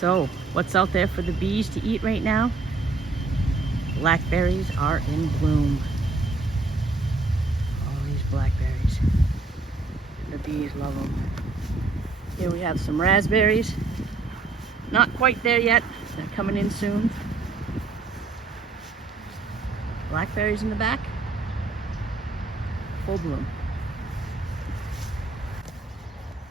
So, what's out there for the bees to eat right now? Blackberries are in bloom. All these blackberries. The bees love them. Here we have some raspberries. Not quite there yet. They're coming in soon. Blackberries in the back. Full bloom.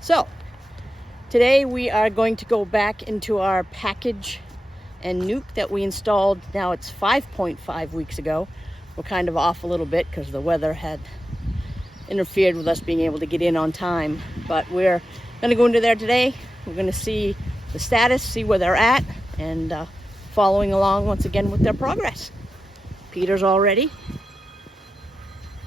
So, today we are going to go back into our package and nuke that we installed. Now it's 5.5 weeks ago. We're kind of off a little bit because the weather had interfered with us being able to get in on time. But we're going to go into there today. We're going to see the status, see where they're at, and following along once again with their progress. Peter's all ready.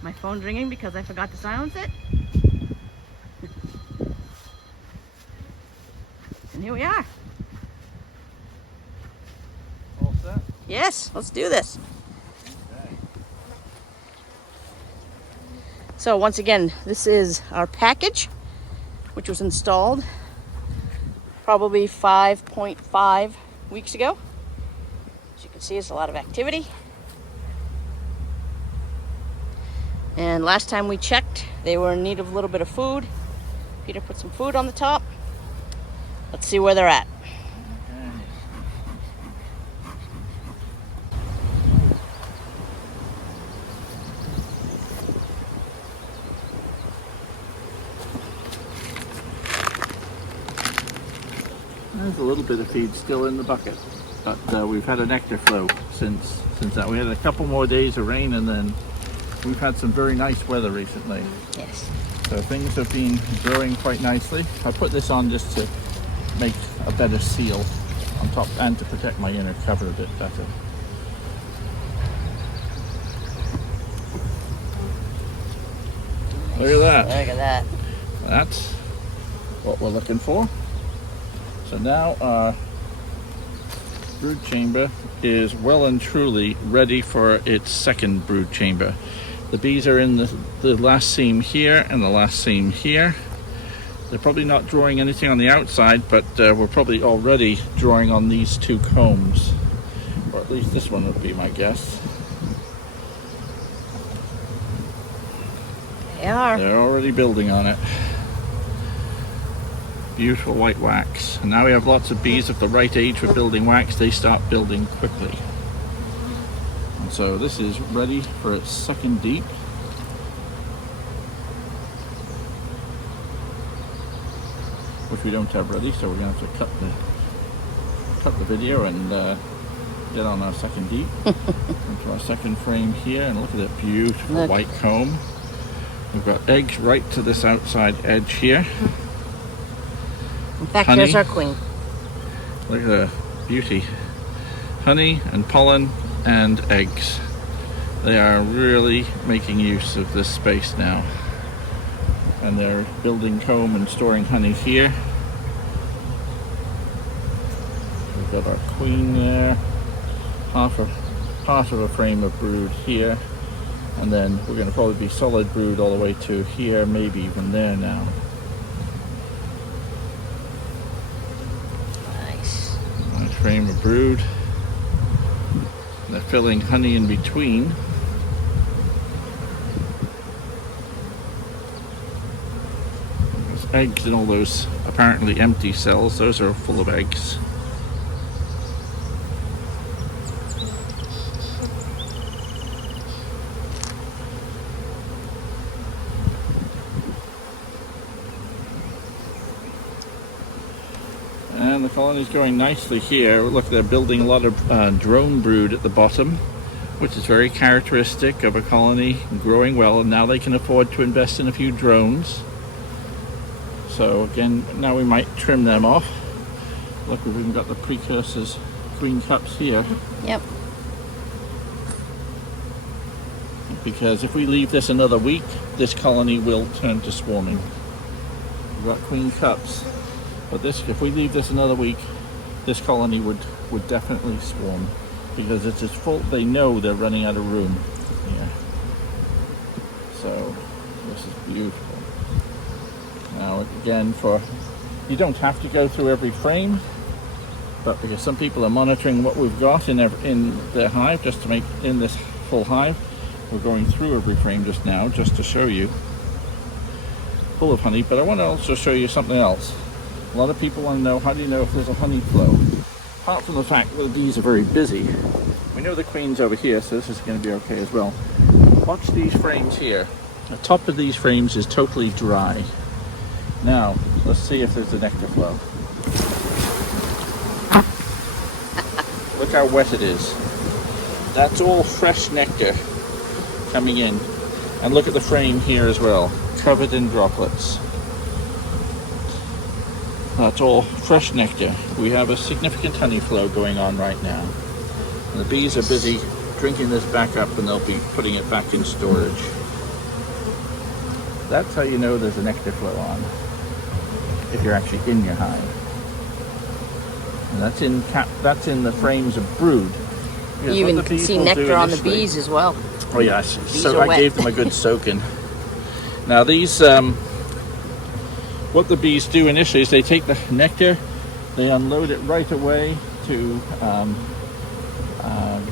My phone's ringing because I forgot to silence it. And here we are. All set? Yes, let's do this. Okay. So once again, this is our package, which was installed probably 5.5 weeks ago. As you can see, there's a lot of activity. And last time we checked, they were in need of a little bit of food. Peter put some food on the top. Let's see where they're at. There's a little bit of feed still in the bucket, but we've had a nectar flow since that. We had a couple more days of rain, and then we've had some very nice weather recently. Yes. So things have been growing quite nicely. I put this on just to make a better seal on top and to protect my inner cover a bit better. Look at that. Look at that. That's what we're looking for. So now our brood chamber is well and truly ready for its second brood chamber. The bees are in the last seam here and the last seam here. They're probably not drawing anything on the outside, but we're probably already drawing on these two combs. Or at least this one would be my guess. They are. They're already building on it. Beautiful white wax. And now we have lots of bees of the right age for building wax. They start building quickly. And so this is ready for its second deep. Which we don't have ready, so we're going to have to cut the video and get on our second deep. Into our second frame here, and look at that beautiful white comb. We've got eggs right to this outside edge here. In fact, Honey. here's our queen. Look at the beauty. Honey and pollen and eggs. They are really making use of this space now. And they're building comb and storing honey here. We've got our queen there. Part of a frame of brood here. And then we're going to probably be solid brood all the way to here, maybe even there now. Nice. Nice frame of brood. And they're filling honey in between. There's eggs in all those apparently empty cells. Those are full of eggs. And the colony's going nicely here. Look, they're building a lot of drone brood at the bottom, which is very characteristic of a colony growing well, and now they can afford to invest in a few drones. So again, now we might trim them off. Look, we've even got the precursors, queen cups here. Yep. Because if we leave this another week, this colony will turn to swarming. We've got queen cups. But if we leave this another week, this colony would definitely swarm, because it's its fault. They know they're running out of room here. So this is beautiful. Now again, you don't have to go through every frame. but because some people are monitoring what we've got in their hive, just to make in this full hive, we're going through every frame just now, just to show you. Full of honey, but I want to also show you something else. A lot of people want to know, how do you know if there's a honey flow? Apart from the fact that the bees are very busy, we know the queen's over here, so this is going to be okay as well. Watch these frames here. The top of these frames is totally dry. Now, let's see if there's a nectar flow. Look how wet it is. That's all fresh nectar coming in. And look at the frame here as well, covered in droplets. That's all fresh nectar. We have a significant honey flow going on right now. And the bees are busy drinking this back up, and they'll be putting it back in storage. That's how you know there's a nectar flow on, if you're actually in your hive. And that's in the frames of brood. Because You even can see nectar on the bees as well. Oh yes, so are I wet. gave them a good soaking. Now these, what the bees do initially is they take the nectar, they unload it right away to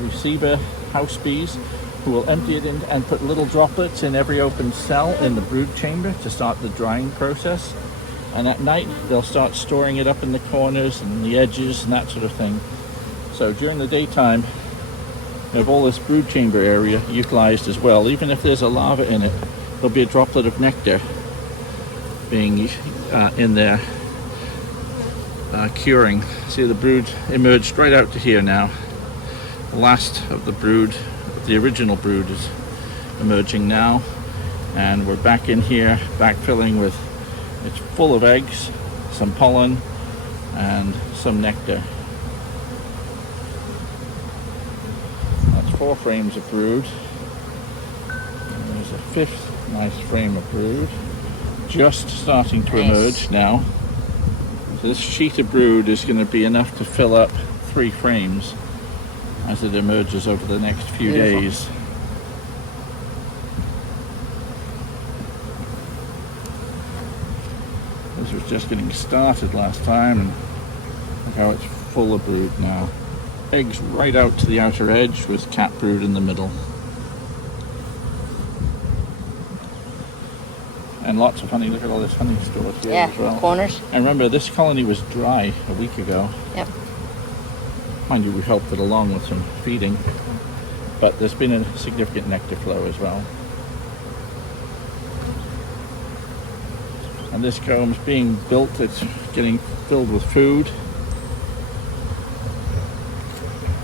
receiver house bees, who will empty it in and put little droplets in every open cell in the brood chamber to start the drying process. And at night they'll start storing it up in the corners and the edges and that sort of thing. So during the daytime, we have all this brood chamber area utilized as well. Even if there's a larva in it, there'll be a droplet of nectar being in there curing. See, the brood emerged right out to here now. The last of the brood, the original brood, is emerging now, and we're back in here, backfilling with, it's full of eggs, some pollen, and some nectar. That's 4 frames of brood. And there's a 5th nice frame of brood, just starting to emerge now. So this sheet of brood is going to be enough to fill up 3 frames as it emerges over the next few Beautiful. days. This was just getting started last time, and look how it's full of brood now. Eggs right out to the outer edge with cat brood in the middle. And lots of honey. Look at all this honey stored here Yeah, as well. corners. And remember, this colony was dry a week ago. Yep. Mind you, we helped it along with some feeding, but there's been a significant nectar flow as well. And this comb's being built, it's getting filled with food.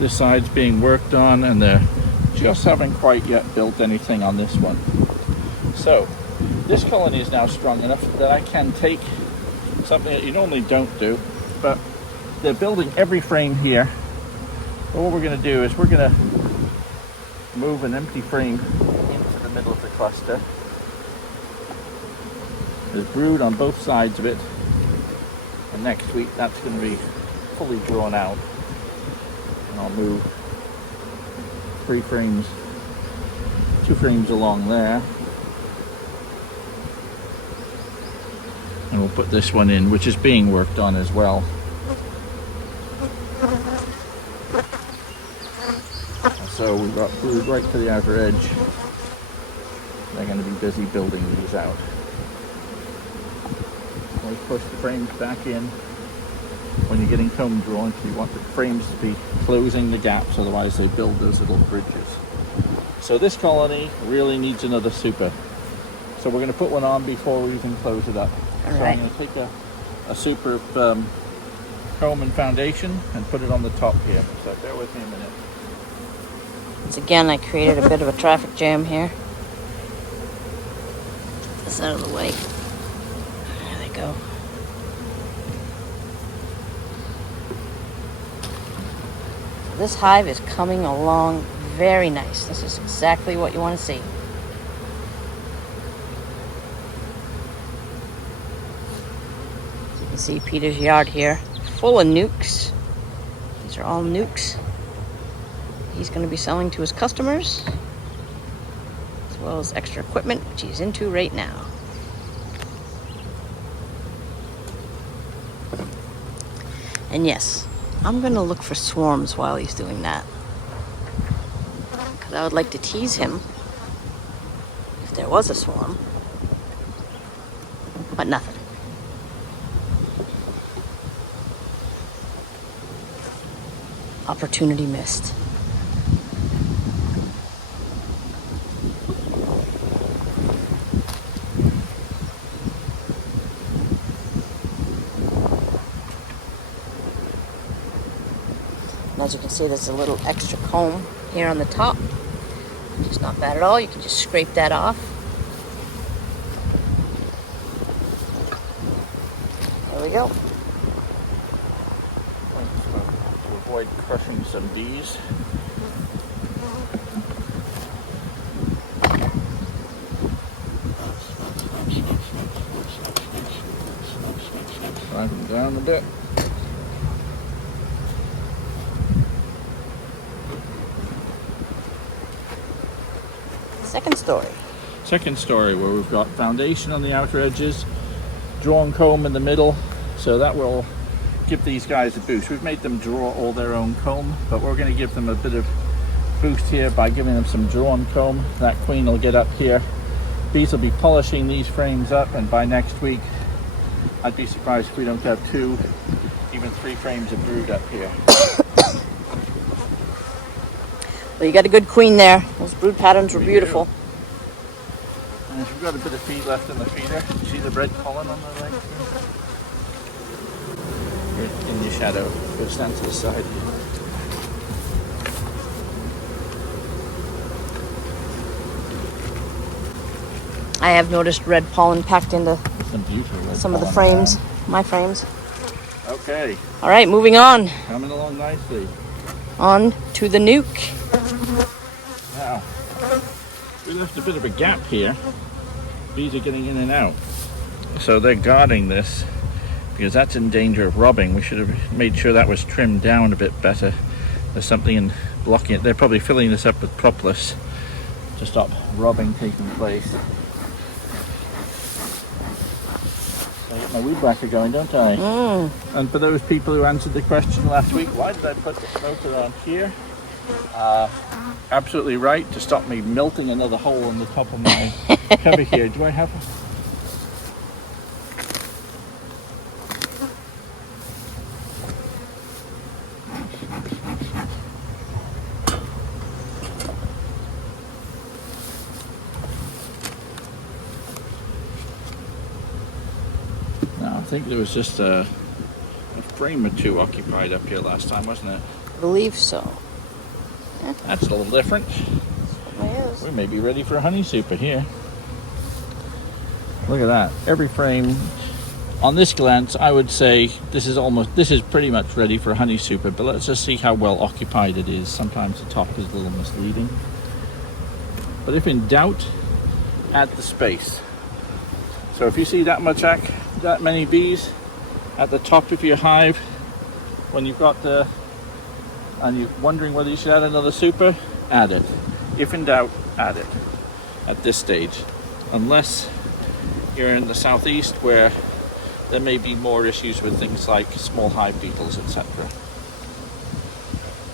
This side's being worked on, and they're just haven't quite yet built anything on this one. So, this colony is now strong enough that I can take something that you normally don't do, but they're building every frame here. But what we're going to do is we're going to move an empty frame into the middle of the cluster. There's brood on both sides of it, and next week that's going to be fully drawn out, and I'll move 3 frames, 2 frames along there, and we'll put this one in, which is being worked on as well. And so we've got brood right to the outer edge. They're going to be busy building these out. Always push the frames back in when you're getting comb drawn, because you want the frames to be closing the gaps, otherwise they build those little bridges. So this colony really needs another super. So we're going to put one on before we even close it up. All So right. I'm going to take a super of comb and foundation and put it on the top here. So bear with me a minute. Once again, I created a bit of a traffic jam here. Get this out of the way. There we go. This hive is coming along very nice. This is exactly what you want to see. So you can see Peter's yard here, full of nukes. These are all nukes he's going to be selling to his customers, as well as extra equipment, which he's into right now. And yes, I'm gonna look for swarms while he's doing that. Because I would like to tease him if there was a swarm. But nothing. Opportunity missed. And as you can see, there's a little extra comb here on the top, which is not bad at all. You can just scrape that off. There we go. To avoid crushing some bees. Drive them down a bit. Second story. Second story, where we've got foundation on the outer edges, drawn comb in the middle, so that will give these guys a boost. We've made them draw all their own comb, but we're going to give them a bit of boost here by giving them some drawn comb. That queen will get up here. These will be polishing these frames up, and by next week I'd be surprised if we don't have 2, even 3 frames of brood up here. Well, you got a good queen there. Those brood patterns were beautiful. And if we've got a bit of feed left in the feeder, see the red pollen on the legs? You're in your shadow. Go stand to the side. I have noticed red pollen packed into Some beautiful red some of the pollen frames, my frames. there. Okay, All right, moving on. coming along nicely. On to the nuke. Now, we left a bit of a gap here. Bees are getting in and out. So they're guarding this because that's in danger of robbing. We should have made sure that was trimmed down a bit better. There's something in blocking it. They're probably filling this up with propolis to stop robbing taking place. I get my weed whacker going, don't I? And for those people who answered the question last week, why did I put the smoker on here? Absolutely right, to stop me melting another hole in the top of my cover here. Do I have No, I think there was just a frame or 2 occupied up here last time, wasn't it? I believe so. That's a little different. Yes. We may be ready for a honey super here. Look at that. Every frame on this glance, I would say this is pretty much ready for a honey super, but let's just see how well occupied it is. Sometimes the top is a little misleading. But if in doubt, add the space. So if you see that many bees at the top of your hive, when you've got and you're wondering whether you should add another super, add it. If in doubt, add it at this stage. Unless you're in the southeast where there may be more issues with things like small hive beetles, etc.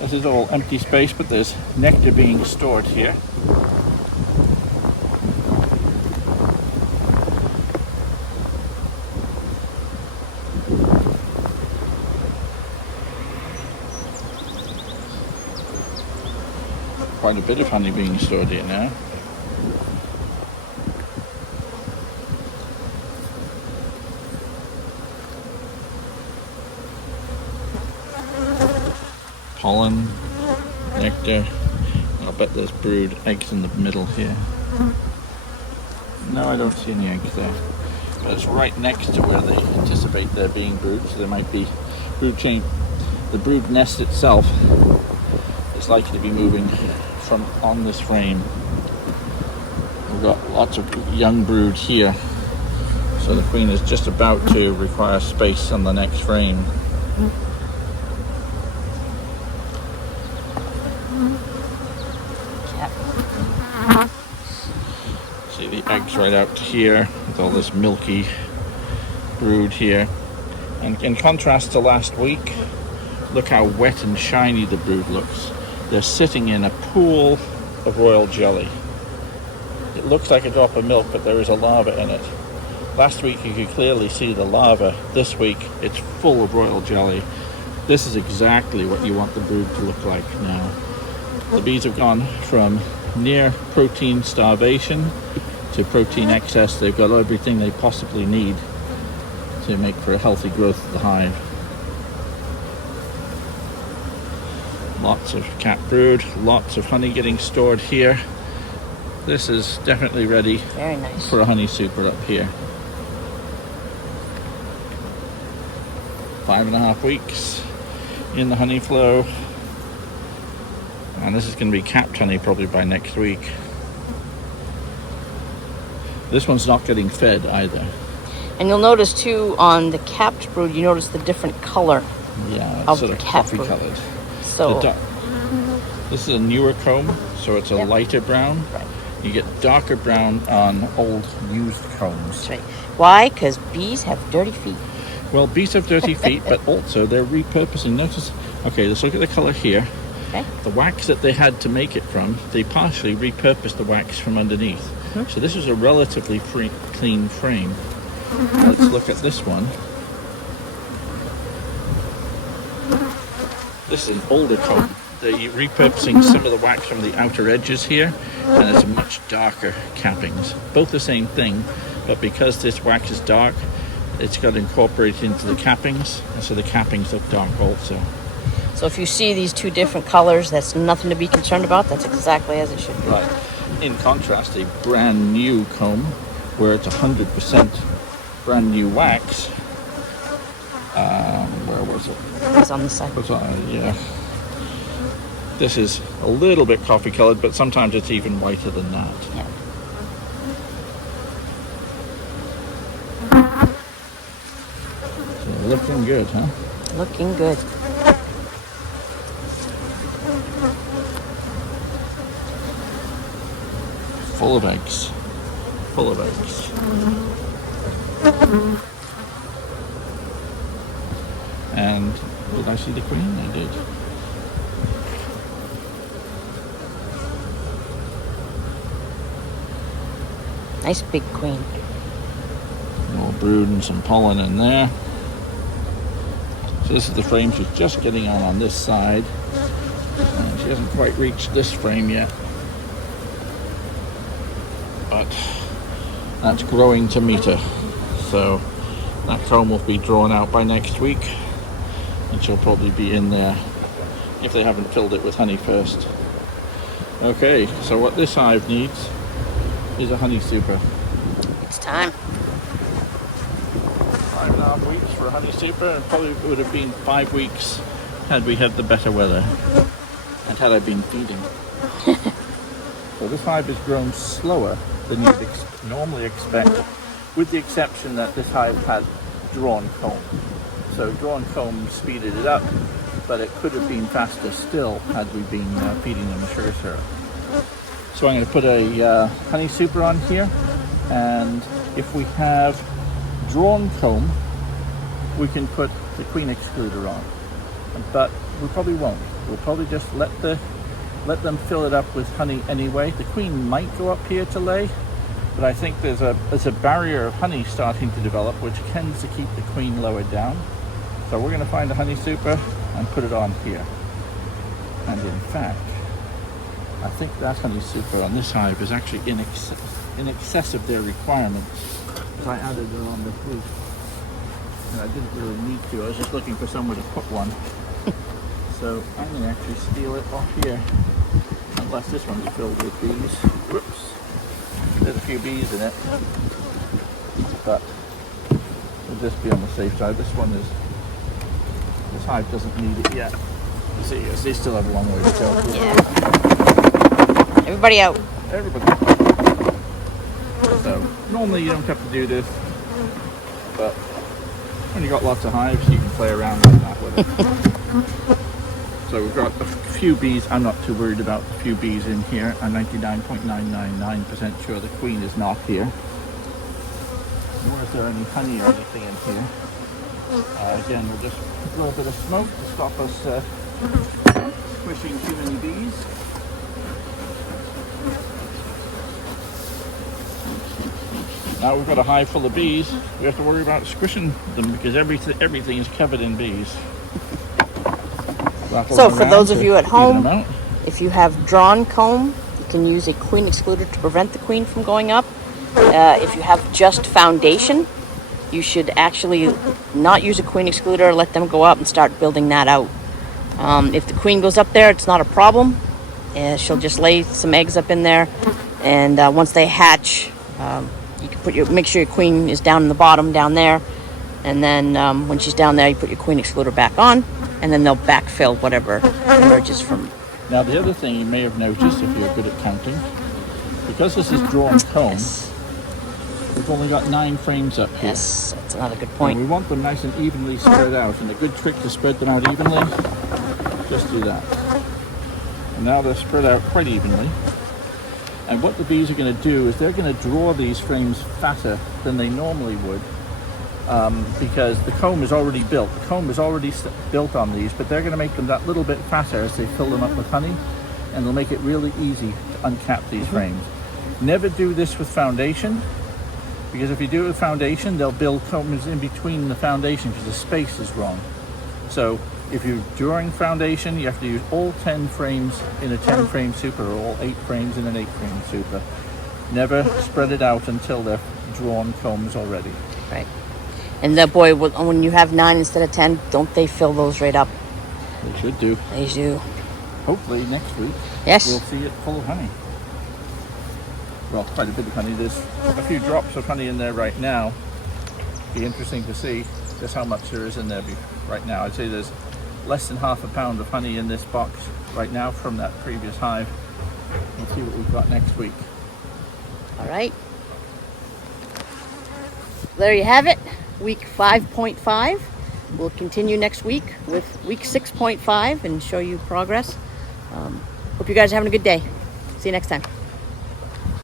This is all empty space, but there's nectar being stored here. Quite a bit of honey being stored here now. Pollen, nectar. I'll bet there's brood eggs in the middle here. No, I don't see any eggs there. But it's right next to where they anticipate there being brood, so there might be brood chain. The brood nest itself is likely to be moving from on this frame. We've got lots of young brood here, so the queen is just about to require space on the next frame. See the eggs right out to here with all this milky brood here. And in contrast to last week, Look how wet and shiny the brood looks. They're sitting in a pool of royal jelly. It looks like a drop of milk, but there is a larva in it. Last week you could clearly see the larva. This week it's full of royal jelly. This is exactly what you want the brood to look like now. The bees have gone from near protein starvation to protein excess. They've got everything they possibly need to make for a healthy growth of the hive. Lots of capped brood, lots of honey getting stored here. This is definitely ready Very nice. for a honey super up here. 5.5 weeks in the honey flow. And this is going to be capped honey probably by next week. This one's not getting fed either. And you'll notice too on the capped brood, you notice the different color. Yeah, it's Of sort the of capped coffee brood. colored. So This is a newer comb, so it's a Yep. lighter brown. Right. You get darker brown on old used combs. that's right. Why? Because bees have dirty feet. Well, bees have dirty feet, but also they're repurposing. Notice, okay, let's look at the color here. Okay. The wax that they had to make it from, they partially repurposed the wax from underneath. So this is a relatively clean frame. Let's look at this one. This is an older comb. They're repurposing some of the wax from the outer edges here, and it's much darker cappings. Both the same thing, but because this wax is dark, it's got incorporated into the cappings, and so the cappings look dark also. So if you see these two different colors, that's nothing to be concerned about. That's exactly as it should be. Right. In contrast, a brand new comb, where it's 100% brand new wax. Where was it? It's on the side. Yeah. This is a little bit coffee colored, but sometimes it's even whiter than that. Yeah. So looking good, huh? Looking good. Full of eggs. Full of eggs. And did I see the queen? I did. Nice big queen. More brood and some pollen in there. So this is the frame she's just getting on this side. And she hasn't quite reached this frame yet. But that's growing to meet her. So that comb will be drawn out by next week. And she'll probably be in there if they haven't filled it with honey first. Okay, so what this hive needs is a honey super. It's time. 5.5 weeks for a honey super, and probably would have been 5 weeks had we had the better weather and had I been feeding. So this hive has grown slower than you'd normally expect, with the exception that this hive had drawn comb. So drawn comb speeded it up, but it could have been faster still had we been feeding them sugar syrup. So I'm going to put a honey super on here, and if we have drawn comb, we can put the queen excluder on, but we probably won't. We'll probably just let them fill it up with honey anyway. The queen might go up here to lay, but I think there's a barrier of honey starting to develop, which tends to keep the queen lower down. So we're going to find a honey super and put it on here. And in fact, I think that honey super on this hive is actually in excess of their requirements, because I added it on the roof. And I didn't really need to. I was just looking for somewhere to put one. So I'm going to actually steal it off here. Unless this one's filled with bees. Whoops. There's a few bees in it. But we'll just be on the safe side. This hive doesn't need it yet. You see, they still have a long way to go. Yeah. Everybody out. Everybody. So normally you don't have to do this, but when you've got lots of hives, you can play around like that with it. So we've got a few bees. I'm not too worried about the few bees in here. I'm 99.999% sure the queen is not here. Nor is there any honey or anything in here. Again, we'll just a little bit of smoke to stop us squishing too many bees. Now we've got a hive full of bees, we have to worry about squishing them because everything is covered in bees. So for those of you at home, out. if you have drawn comb, you can use a queen excluder to prevent the queen from going up. If you have just foundation, you should actually not use a queen excluder, let them go up and start building that out. If the queen goes up there, it's not a problem. She'll just lay some eggs up in there, and once they hatch, you can make sure your queen is down in the bottom down there, and then when she's down there, you put your queen excluder back on, and then they'll backfill whatever emerges from. Now the other thing you may have noticed if you're good at counting, because this is drawn comb, we've only got 9 frames up here. Yes, that's another good And point. we want them nice and evenly spread out, and a good trick to spread them out evenly, just do that. And now they're spread out quite evenly. And what the bees are going to do is they're going to draw these frames fatter than they normally would, because the comb is already built. The comb is already built on these, but they're going to make them that little bit fatter as they fill them up with honey, and they'll make it really easy to uncap these frames. Never do this with foundation, because if you do it with foundation, they'll build combs in between the foundation because the space is wrong. So if you're drawing foundation, you have to use all 10 frames in a 10 frame super, or all 8 frames in an 8 frame super. Never spread it out until they're drawn combs already. Right. And the boy, when you have 9 instead of 10, don't they fill those right up? They should do. They do. Hopefully next week Yes. we'll see it full of honey. Well, quite a bit of honey. There's a few drops of honey in there right now. Be interesting to see just how much there is in there right now. I'd say there's less than half a pound of honey in this box right now from that previous hive. We'll see what we've got next week. All right. There you have it. Week 5.5. We'll continue next week with week 6.5 and show you progress. Hope you guys are having a good day. See you next time.